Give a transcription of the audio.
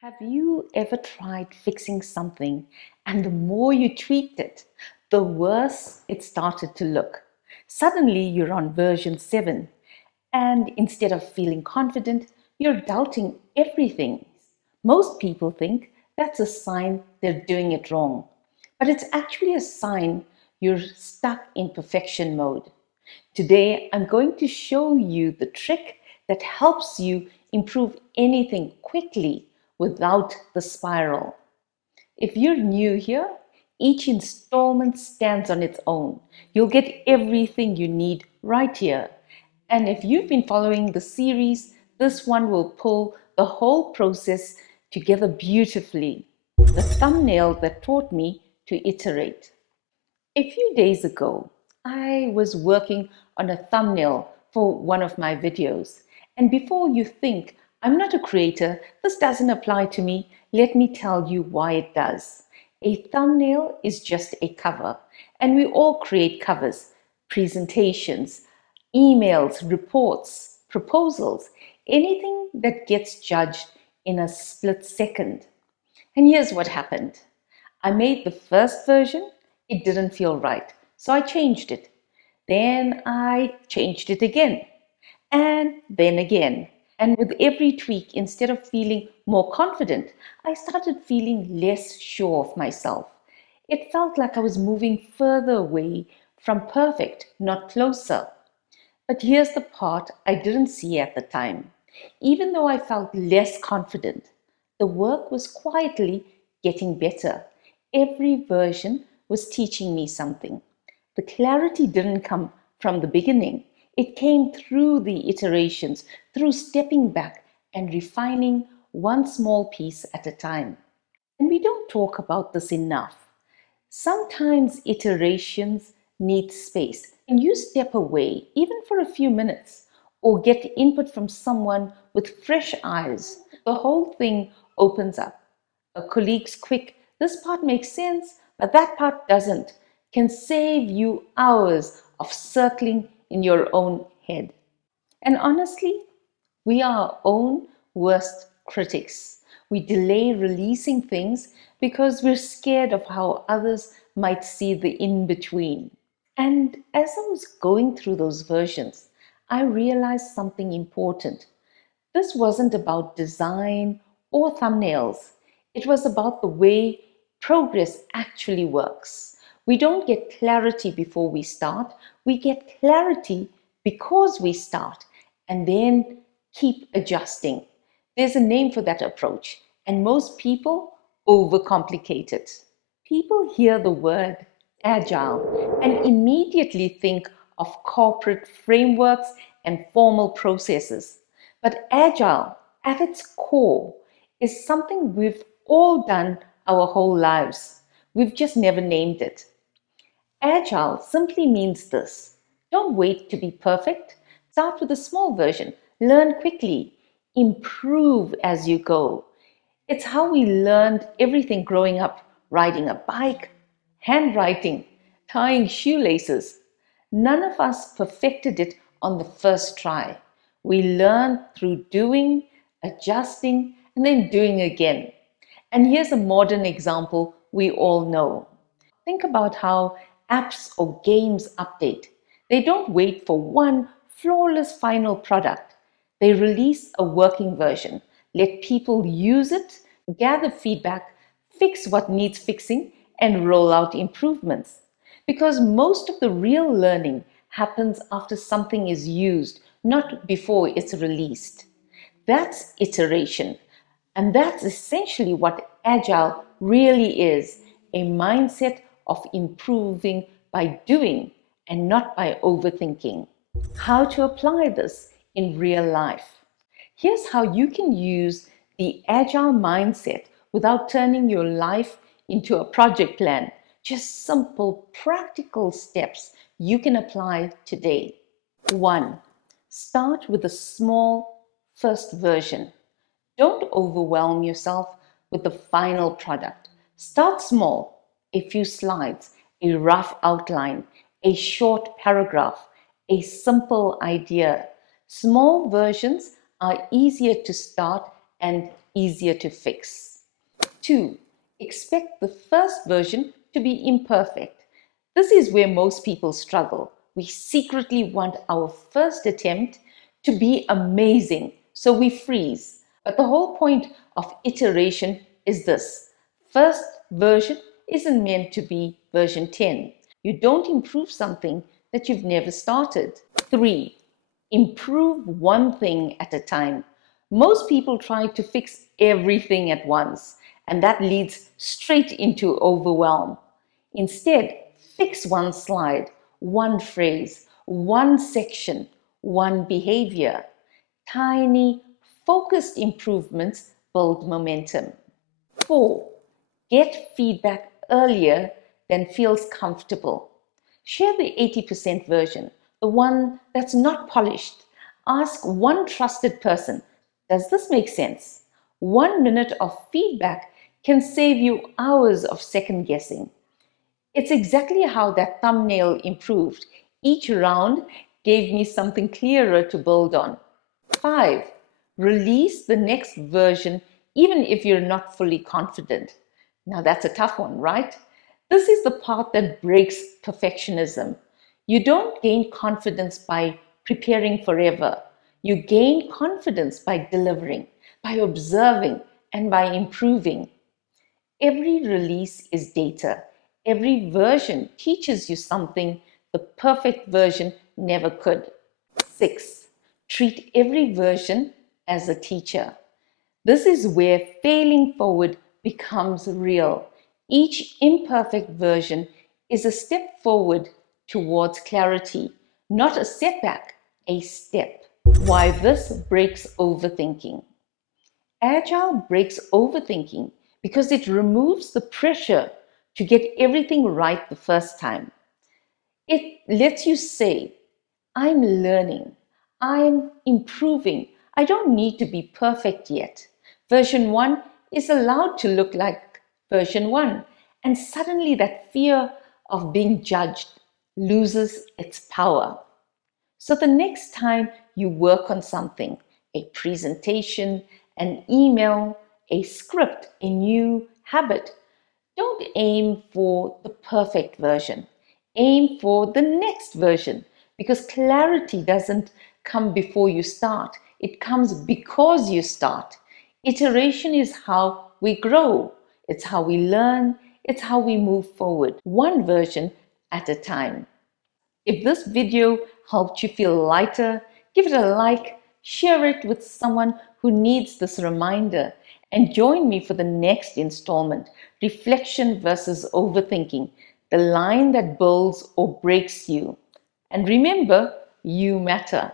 Have you ever tried fixing something and the more you tweaked it, the worse it started to look? Suddenly you're on version 7 and instead of feeling confident, you're doubting everything. Most people think that's a sign they're doing it wrong, but it's actually a sign you're stuck in perfection mode. Today, I'm going to show you the trick that helps you improve anything quickly without the spiral. If you're new here, each installment stands on its own. You'll get everything you need right here. And if you've been following the series, this one will pull the whole process together beautifully. The thumbnail that taught me to iterate. A few days ago, I was working on a thumbnail for one of my videos. And before you think, I'm not a creator, this doesn't apply to me, let me tell you why it does. A thumbnail is just a cover, and we all create covers, presentations, emails, reports, proposals, anything that gets judged in a split second. And here's what happened. I made the first version, it didn't feel right, so I changed it. Then I changed it again, and then again. And with every tweak, instead of feeling more confident, I started feeling less sure of myself. It felt like I was moving further away from perfect, not closer. But here's the part I didn't see at the time. Even though I felt less confident, the work was quietly getting better. Every version was teaching me something. The clarity didn't come from the beginning. It came through the iterations, through stepping back and refining one small piece at a time. And we don't talk about this enough. Sometimes iterations need space, and you step away, even for a few minutes, or get input from someone with fresh eyes. The whole thing opens up. A colleague's quick, this part makes sense, but that part doesn't, can save you hours of circling in your own head. And honestly, we are our own worst critics. We delay releasing things because we're scared of how others might see the in between. And as I was going through those versions, I realized something important. This wasn't about design or thumbnails, it was about the way progress actually works. We don't get clarity before we start, we get clarity because we start and then keep adjusting. There's a name for that approach, and most people overcomplicate it. People hear the word agile and immediately think of corporate frameworks and formal processes. But agile, at its core, is something we've all done our whole lives. We've just never named it. Agile simply means this: don't wait to be perfect. Start with a small version, learn quickly, improve as you go. It's how we learned everything growing up: riding a bike, handwriting, tying shoelaces. None of us perfected it on the first try. We learned through doing, adjusting, and then doing again. And here's a modern example we all know. Think about how apps or games update. They don't wait for one flawless final product. They release a working version, let people use it, gather feedback, fix what needs fixing, and roll out improvements. Because most of the real learning happens after something is used, not before it's released. That's iteration. And that's essentially what agile really is: a mindset of improving by doing and not by overthinking. How to apply this in real life? Here's how you can use the agile mindset without turning your life into a project plan. Just simple, practical steps you can apply today. 1. Start with a small first version. Don't overwhelm yourself with the final product. Start small: a few slides, a rough outline, a short paragraph, a simple idea. Small versions are easier to start and easier to fix. 2. Expect the first version to be imperfect. This is where most people struggle. We secretly want our first attempt to be amazing, so we freeze. But the whole point of iteration is this: first version isn't meant to be version 10. You don't improve something that you've never started. 3. Improve one thing at a time. Most people try to fix everything at once, and that leads straight into overwhelm. Instead, fix one slide, one phrase, one section, one behavior. Tiny, focused improvements build momentum. 4. Get feedback earlier than feels comfortable. Share the 80% version, the one that's not polished. Ask one trusted person, does this make sense? 1 minute of feedback can save you hours of second guessing. It's exactly how that thumbnail improved. Each round gave me something clearer to build on. 5. Release the next version even if you're not fully confident. Now that's a tough one, right? This is the part that breaks perfectionism. You don't gain confidence by preparing forever. You gain confidence by delivering, by observing, and by improving. Every release is data. Every version teaches you something the perfect version never could. 6. Treat every version as a teacher. This is where failing forward becomes real. Each imperfect version is a step forward towards clarity, not a setback, a step. Why this breaks overthinking. Agile breaks overthinking because it removes the pressure to get everything right the first time. It lets you say, I'm learning, I'm improving, I don't need to be perfect yet. Version 1 is allowed to look like version 1, and suddenly that fear of being judged loses its power. So the next time you work on something, a presentation, an email, a script, a new habit, don't aim for the perfect version. Aim for the next version, because clarity doesn't come before you start. It comes because you start. Iteration is how we grow. It's how we learn. It's how we move forward, one version at a time. If this video helped you feel lighter, give it a like, share it with someone who needs this reminder, and join me for the next installment, Reflection versus Overthinking, the line that builds or breaks you. And remember, you matter.